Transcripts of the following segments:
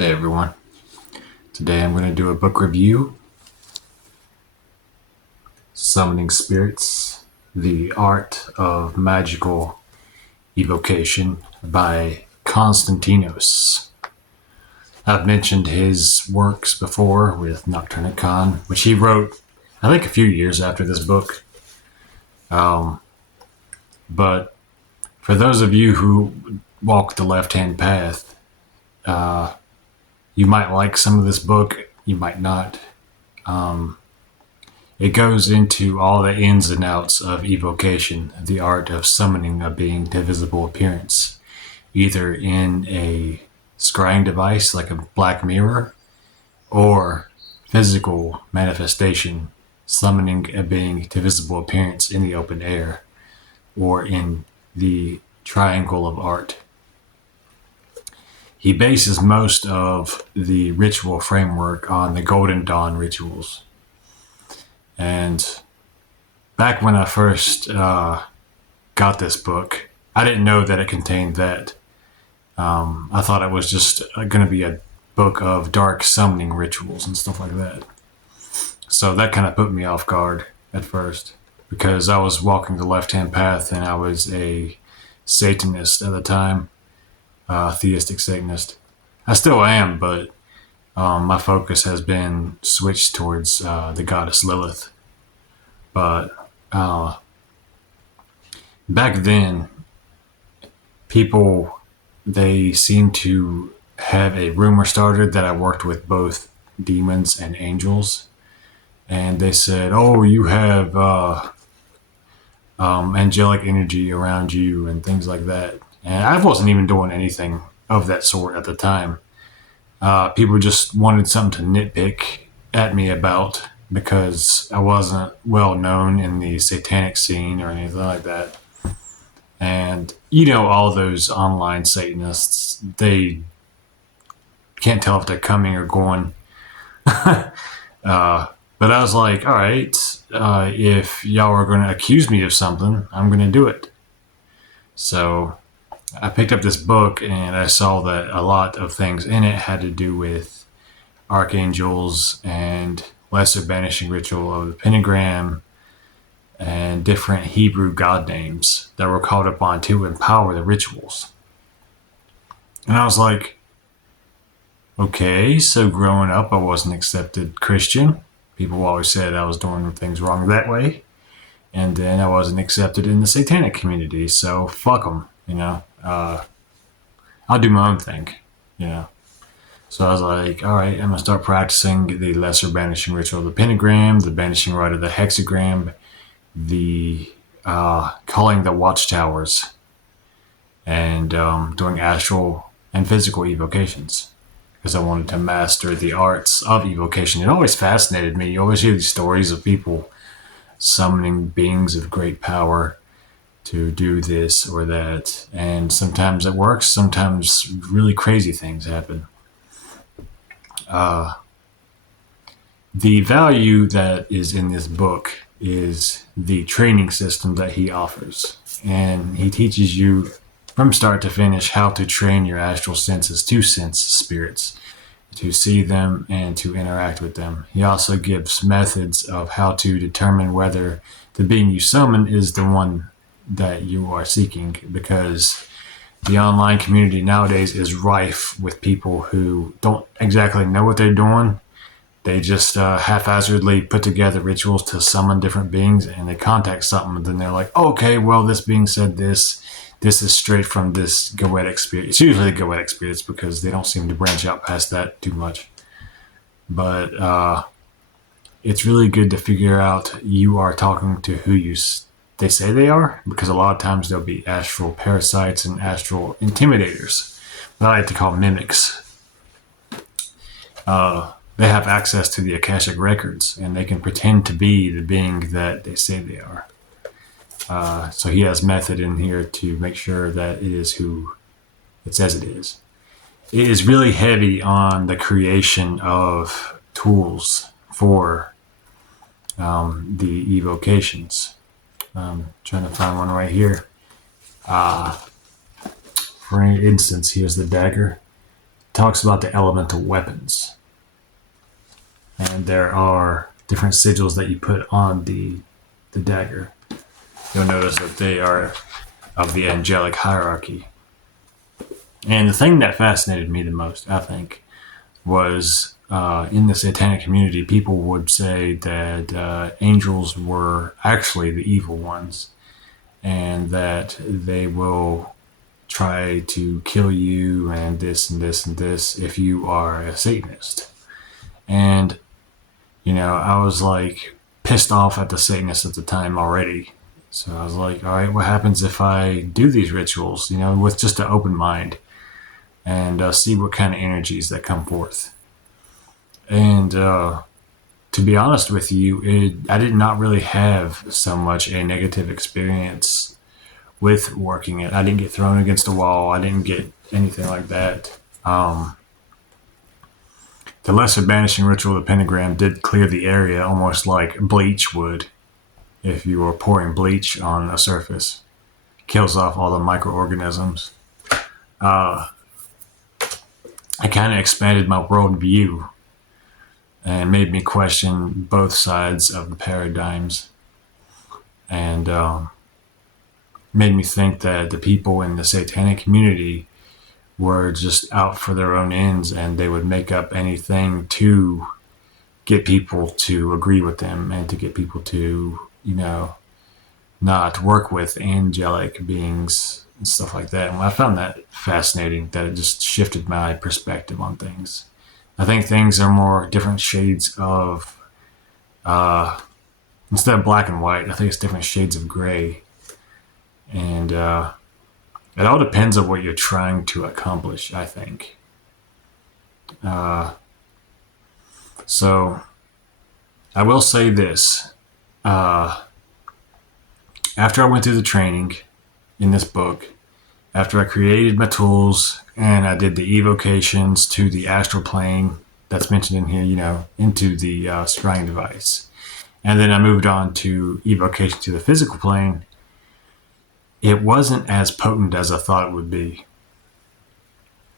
Hey everyone, today I'm going to do a book review, Summoning Spirits, The Art of Magical Evocation by Konstantinos. I've mentioned his works before with Nocturnicon, which he wrote, I think, a few years after this book. But for those of you who walk the left-hand path, you might like some of this book, you might not. It goes into all the ins and outs of evocation, the art of summoning a being to visible appearance, either in a scrying device like a black mirror, or physical manifestation, summoning a being to visible appearance in the open air, or in the triangle of art. He bases most of the ritual framework on the Golden Dawn rituals. And back when I first got this book, I didn't know that it contained that. I thought it was just going to be a book of dark summoning rituals and stuff like that. So that kind of put me off guard at first, because I was walking the left-hand path and I was a Satanist at the time, theistic Satanist. I still am, but my focus has been switched towards the goddess Lilith. But back then, people, they seemed to have a rumor started that I worked with both demons and angels. And they said, oh, you have angelic energy around you and things like that. And I wasn't even doing anything of that sort at the time. People just wanted something to nitpick at me about, because I wasn't well known in the satanic scene or anything like that. And you know, all those online Satanists, they can't tell if they're coming or going. But I was like, all right, if y'all are going to accuse me of something, I'm going to do it. So I picked up this book and I saw that a lot of things in it had to do with archangels and lesser banishing ritual of the pentagram and different Hebrew god names that were called upon to empower the rituals. And I was like, okay, so growing up, I wasn't accepted Christian. People always said I was doing things wrong that way. And then I wasn't accepted in the satanic community, so fuck them, you know. I'll do my own thing, you know. So I was like, all right, I'm going to start practicing the lesser banishing ritual of the pentagram, the banishing rite of the hexagram, the calling the watchtowers, and doing astral and physical evocations, because I wanted to master the arts of evocation. It always fascinated me. You always hear these stories of people summoning beings of great power to do this or that. And sometimes it works, sometimes really crazy things happen. The value that is in this book is the training system that he offers. And he teaches you from start to finish how to train your astral senses to sense spirits, to see them and to interact with them. He also gives methods of how to determine whether the being you summon is the one that you are seeking, because the online community nowadays is rife with people who don't exactly know what they're doing. They just haphazardly put together rituals to summon different beings, and they contact something, and then they're like, okay, well, this being said this is straight from this goetic spirit. It's usually the goetic spirits, because they don't seem to branch out past that too much. But it's really good to figure out you are talking to who they say they are, because a lot of times there'll be astral parasites and astral intimidators that I like to call mimics. They have access to the Akashic records, and they can pretend to be the being that they say they are. So he has method in here to make sure that it is who it says it is. It is really heavy on the creation of tools for the evocations. I'm trying to find one right here. For instance, here's the dagger. talks about the elemental weapons. And there are different sigils that you put on the dagger. You'll notice that they are of the angelic hierarchy. And the thing that fascinated me the most, I think, was in the satanic community, people would say that angels were actually the evil ones, and that they will try to kill you and this and this and this if you are a Satanist. And, I was like pissed off at the Satanists at the time already. So I was like, all right, what happens if I do these rituals, with just an open mind and see what kind of energies that come forth? And to be honest with you, I did not really have so much a negative experience with working it. I didn't get thrown against a wall. I didn't get anything like that. The lesser banishing ritual of the pentagram did clear the area almost like bleach would if you were pouring bleach on a surface. Kills off all the microorganisms. It kind of expanded my worldview and made me question both sides of the paradigms, and made me think that the people in the satanic community were just out for their own ends, and they would make up anything to get people to agree with them and to get people to, not work with angelic beings and stuff like that. And I found that fascinating, that it just shifted my perspective on things. I think things are more different shades of, instead of black and white, I think it's different shades of gray. And it all depends on what you're trying to accomplish, I think. So I will say this. After I went through the training in this book, after I created my tools and I did the evocations to the astral plane that's mentioned in here, into the scrying device, and then I moved on to evocation to the physical plane, it wasn't as potent as I thought it would be.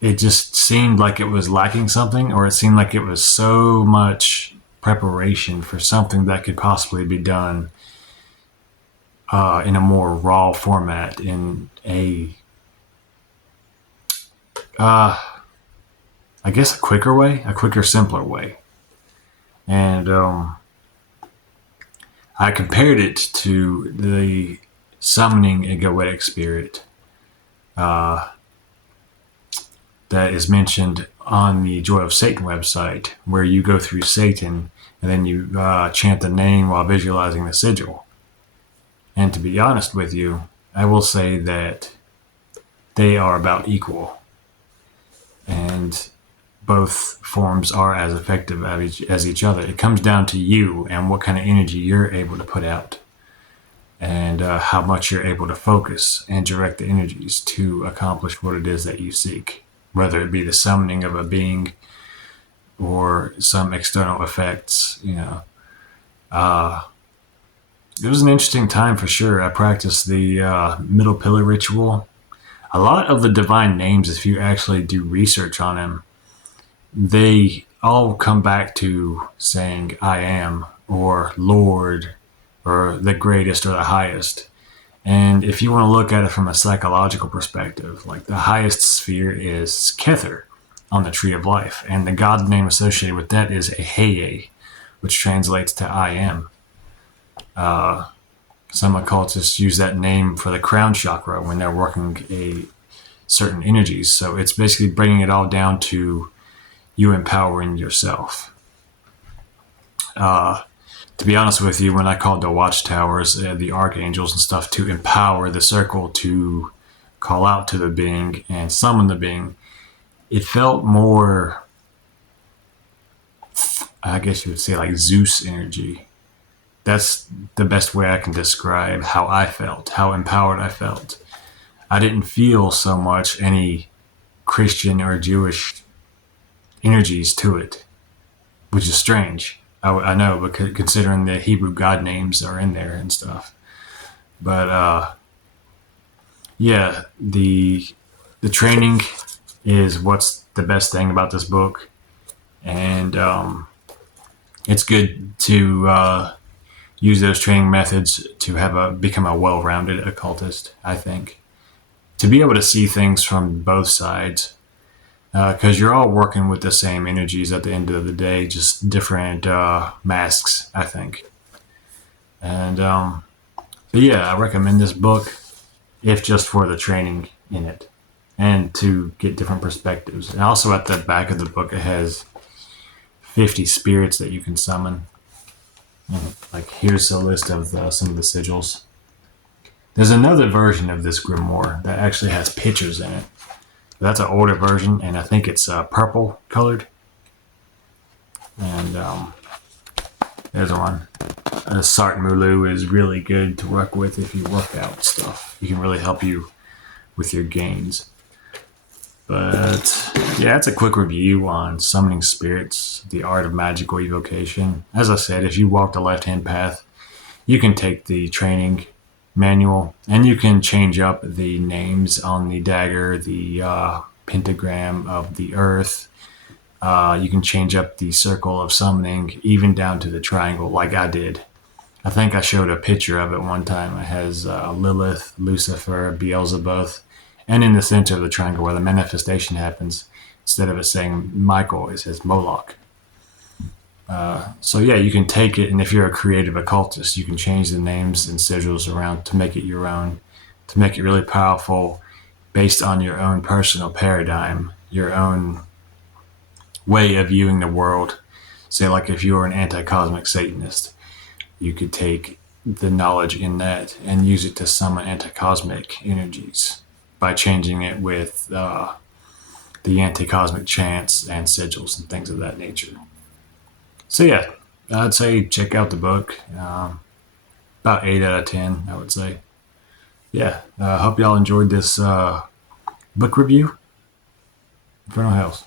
It just seemed like it was lacking something, or it seemed like it was so much preparation for something that could possibly be done in a more raw format, in a, I guess a quicker, simpler way. And I compared it to the summoning a goetic spirit that is mentioned on the Joy of Satan website, where you go through Satan and then you chant the name while visualizing the sigil. And to be honest with you, I will say that they are about equal, and both forms are as effective as each other. It comes down to you and what kind of energy you're able to put out, and how much you're able to focus and direct the energies to accomplish what it is that you seek, whether it be the summoning of a being or some external effects. It was an interesting time for sure. I practiced the middle pillar ritual. A lot of the divine names, if you actually do research on them, they all come back to saying I am, or Lord, or the greatest, or the highest. And if you want to look at it from a psychological perspective, like the highest sphere is Kether on the Tree of Life, and the god name associated with that is Eheye, which translates to I am. Some occultists use that name for the crown chakra when they're working certain energies. So it's basically bringing it all down to you empowering yourself. To be honest with you, when I called the watchtowers, the archangels and stuff, to empower the circle to call out to the being and summon the being, it felt more, I guess you would say, like Zeus energy. That's the best way I can describe how I felt, how empowered I felt. I didn't feel so much any Christian or Jewish energies to it, which is strange. I know, because considering the Hebrew God names are in there and stuff. But yeah, the training is what's the best thing about this book. And it's good to use those training methods to become a well-rounded occultist, I think. To be able to see things from both sides, because you're all working with the same energies at the end of the day, just different masks, I think. And but yeah, I recommend this book if just for the training in it and to get different perspectives. And also at the back of the book, it has 50 spirits that you can summon. And like, here's a list of some of the sigils. There's another version of this grimoire that actually has pictures in it. That's an older version, and I think it's purple colored. And there's one. Sart Mulu is really good to work with if you work out stuff. He can really help you with your gains. But yeah, it's a quick review on summoning spirits, the art of magical evocation. As I said, if you walk the left-hand path, you can take the training manual and you can change up the names on the dagger, the pentagram of the earth. You can change up the circle of summoning, even down to the triangle, like I did. I think I showed a picture of it one time. It has Lilith, Lucifer, Beelzebub, and in the center of the triangle where the manifestation happens, instead of it saying Michael, it says Moloch. So yeah, you can take it, and if you're a creative occultist, you can change the names and sigils around to make it your own, to make it really powerful based on your own personal paradigm, your own way of viewing the world. Say, like if you were an anti-cosmic Satanist, you could take the knowledge in that and use it to summon anti-cosmic energies by changing it with the anti-cosmic chants and sigils and things of that nature. So yeah, I'd say check out the book. About 8 out of 10, I would say. Yeah, hope y'all enjoyed this book review. Infernal Hells.